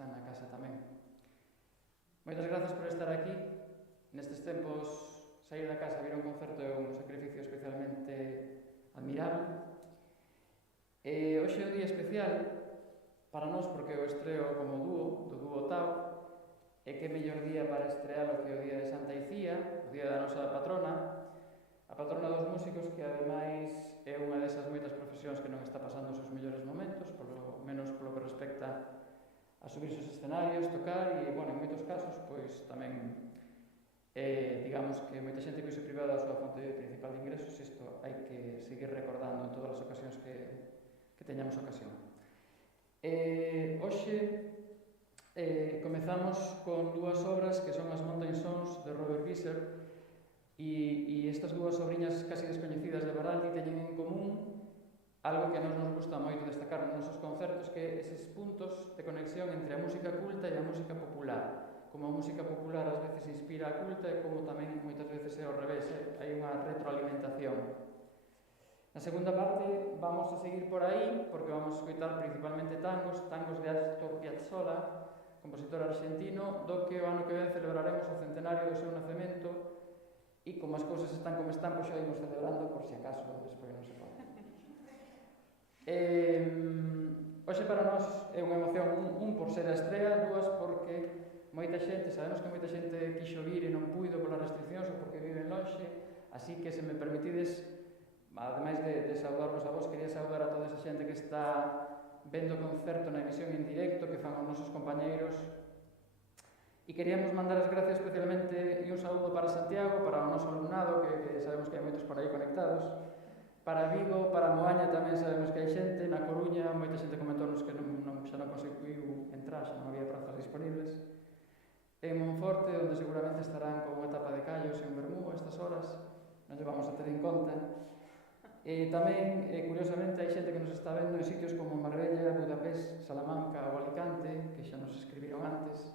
están na casa tamén. Moitas grazas por estar aquí. Nestes tempos, sair da casa e vir a un concerto é un sacrificio especialmente admirable. Hoxe é un día especial para nós porque o estreo como dúo, do dúo Tao, e que mellor día para estrealo que o día de Santa Icía, o día da nosa patrona, a patrona dos músicos que ademais é unha desas moitas profesións que non está pasando os seus mellores momentos, polo menos polo que respecta a subirse aos escenarios, tocar e, bueno, en moitos casos, pois tamén digamos que moita xente que se privada da súa fonte principal de ingresos, isto hai que seguir recordando en todas as ocasións que teñamos ocasión. Hoxe comezamos con dúas obras que son as Mountain Songs de Robert Visser. E estas dúas obriñas casi descoñecidas de Baraldi teñen en común algo que a nos gusta moito destacar nos nosos concertos, que é eses puntos de conexión entre a música culta e a música popular. Como a música popular ás veces inspira a culta e como tamén moitas veces é ao revés, hai unha retroalimentación. Na segunda parte vamos a seguir por aí porque vamos a escoitar principalmente tangos de Astor Piazzolla, compositor argentino, do que o ano que ven celebraremos o centenario do seu nacemento. E como as cousas están como están, pois xa imos celebrando por si acaso, despois non se pode. Hoxe para nós é unha emoción, un por ser a estrela, dúas porque moita xente, sabemos que moita xente quixo vir e non puido polas restriccións ou porque viven lonxe, así que se me permitides, ademais de saudarvos a vos, quería saudar a toda esa xente que está vendo o concerto na emisión en directo que fan os nosos compañeiros. E queríamos mandar as gracias especialmente e un saúdo para Santiago, para o noso alumnado, que sabemos que hai moitos por aí conectados, para Vigo, para Moaña tamén sabemos que hai xente, na Coruña moita xente comentou-nos que xa non conseguiu entrar, xa non había prazas disponibles. En Monforte, onde seguramente estarán con unha tapa de callos e un vermú a estas horas, non lle vamos a ter en conta. E tamén, curiosamente, hai xente que nos está vendo en sitios como Marbella, Budapest, Salamanca ou Alicante, que xa nos escribiron antes.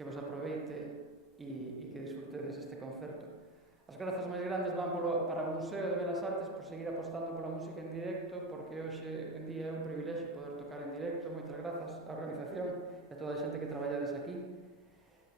Que vos aproveite e que disfrutedes este concerto. As grazas máis grandes van para o Museo de Belas Artes por seguir apostando pola música en directo, porque hoxe en día é un privilexio poder tocar en directo. Moitas grazas á organización e a toda a xente que traballades aquí.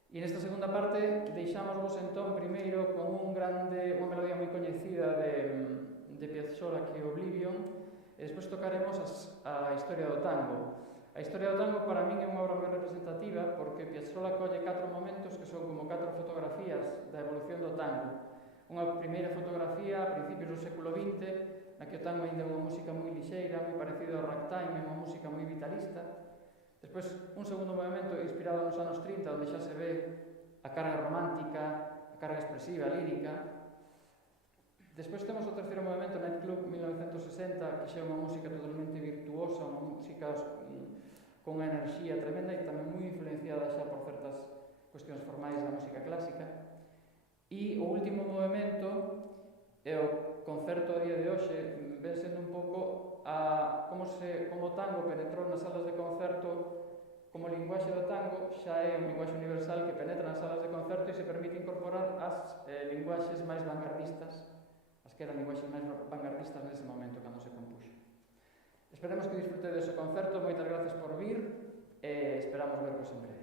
E nesta segunda parte deixámosvos entón primeiro con unha melodía moi coñecida de Piazzolla, que é Oblivion, e despois tocaremos a historia do tango. A historia do tango para min é unha obra moi representativa porque Piazzolla colle 4 momentos que son como 4 fotografías da evolución do tango. Unha primeira fotografía a principios do século XX, na que o tango ainda é unha música moi lixeira, moi parecida ao ragtime, é unha música moi vitalista. Despois, un segundo movimento inspirado nos anos 30, onde xa se ve a carga romántica, a carga expresiva, lírica. Despois temos o terceiro movimento, Nightclub 1960, que xa é unha música totalmente virtuosa, unha música con unha enerxía tremenda e tamén moi influenciada xa por certas cuestións formais da música clásica. E o último movimento é o concerto a día de hoxe, ven sendo un pouco como o tango penetrou nas salas de concerto. Como linguaxe do tango xa é un linguaxe universal que penetra nas salas de concerto e se permite incorporar as linguaxes máis vanguardistas, as que eran linguaxes máis vanguardistas nese momento cando se compuxo. Esperemos que disfrutedes o concerto, moitas gracias por vir e esperamos vervos en breve.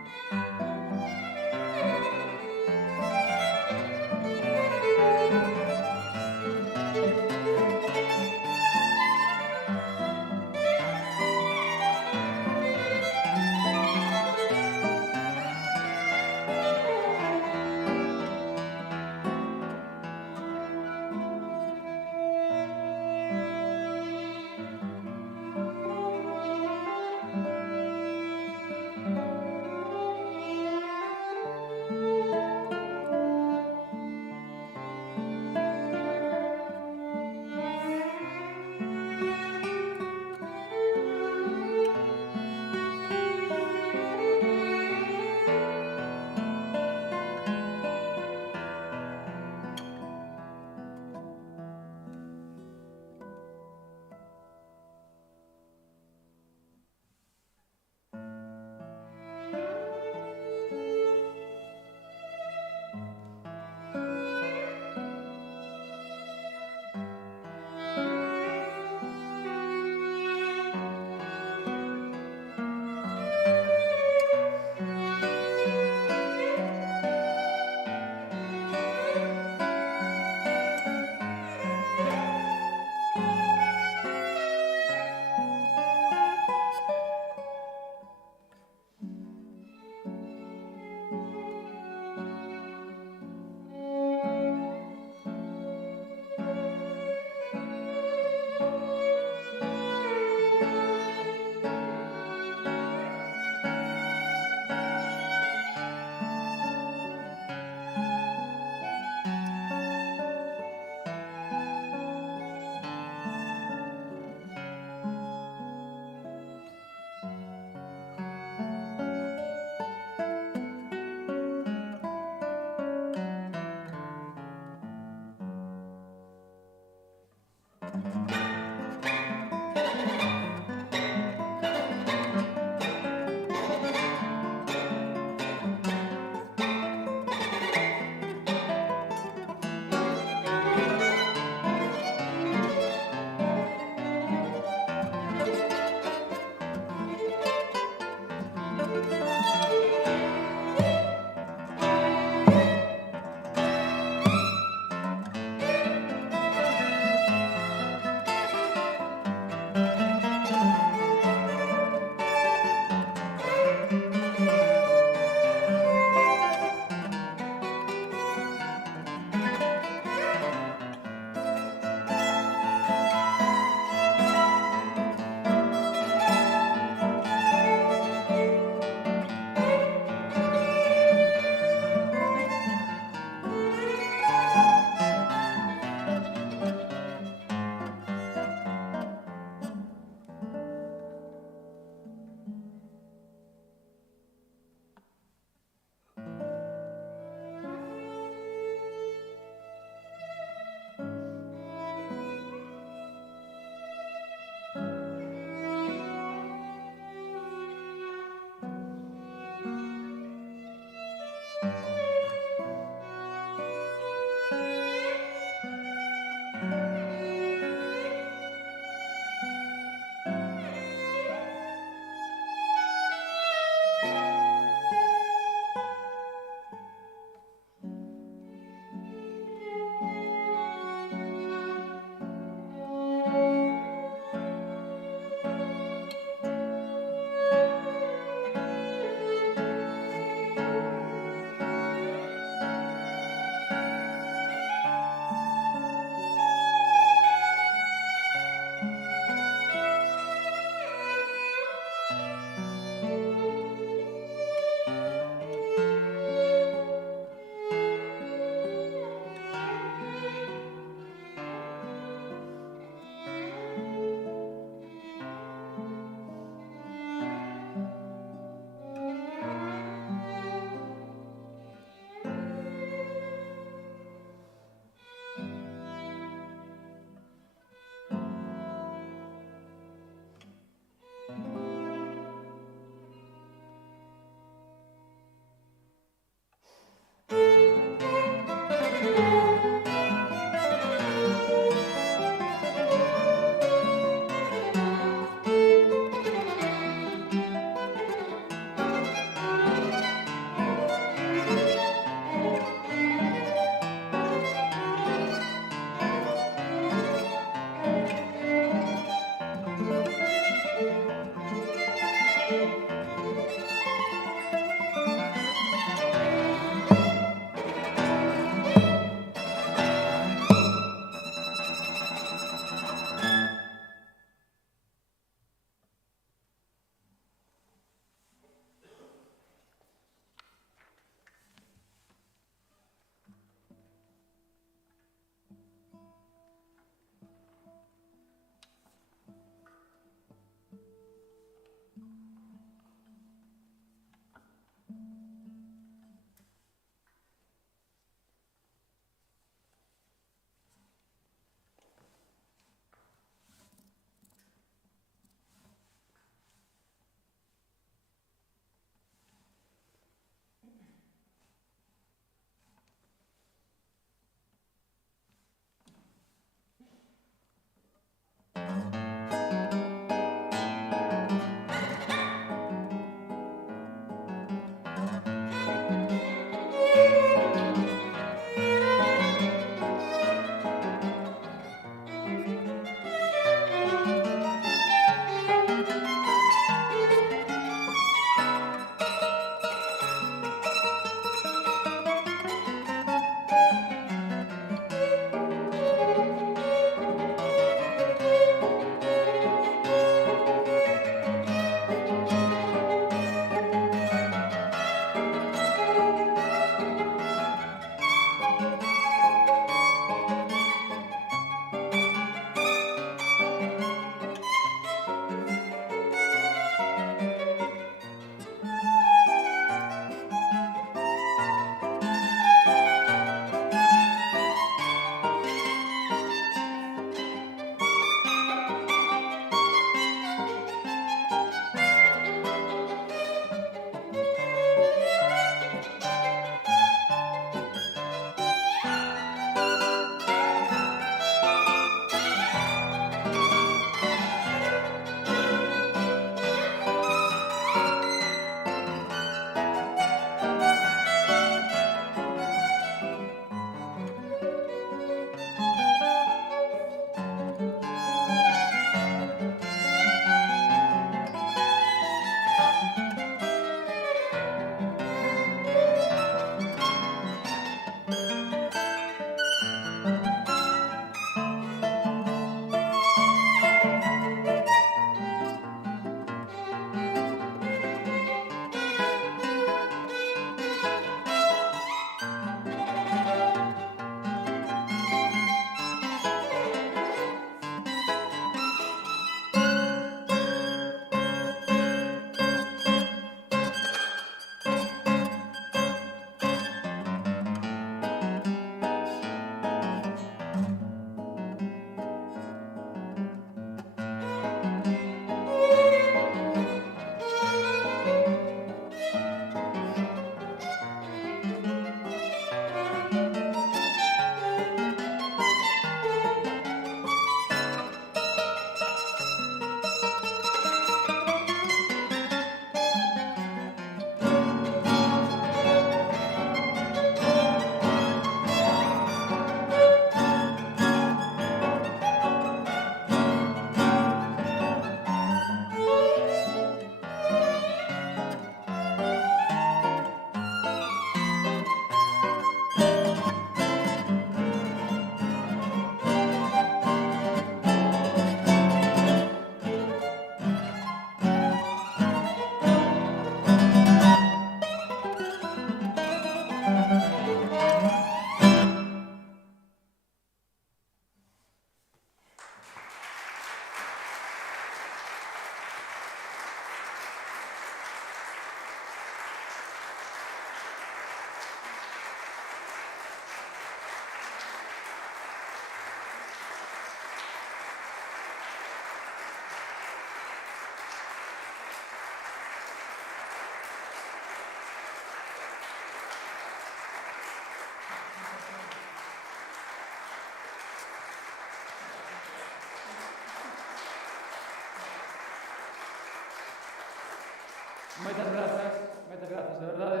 Moitas grazas, de verdade,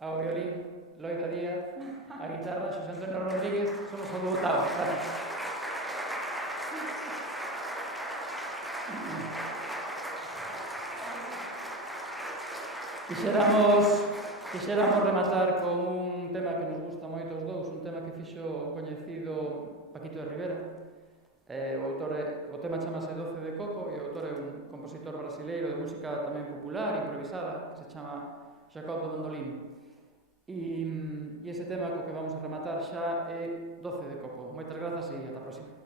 ao violín, Loida Díaz, a guitarra, Xosé Antonio Rodríguez, somos o do Otavo. Gracias. Quixéramos rematar con un tema que nos gusta moito os dous, un tema que fixo o coñecido Paquito de Rivera. O tema chamase 12 de Coco e o autor é un compositor brasileiro de música tamén popular, improvisada, que se chama Jacobo Dondolin. E ese tema co que vamos a rematar xa é 12 de Coco. Moitas grazas e ata a próxima.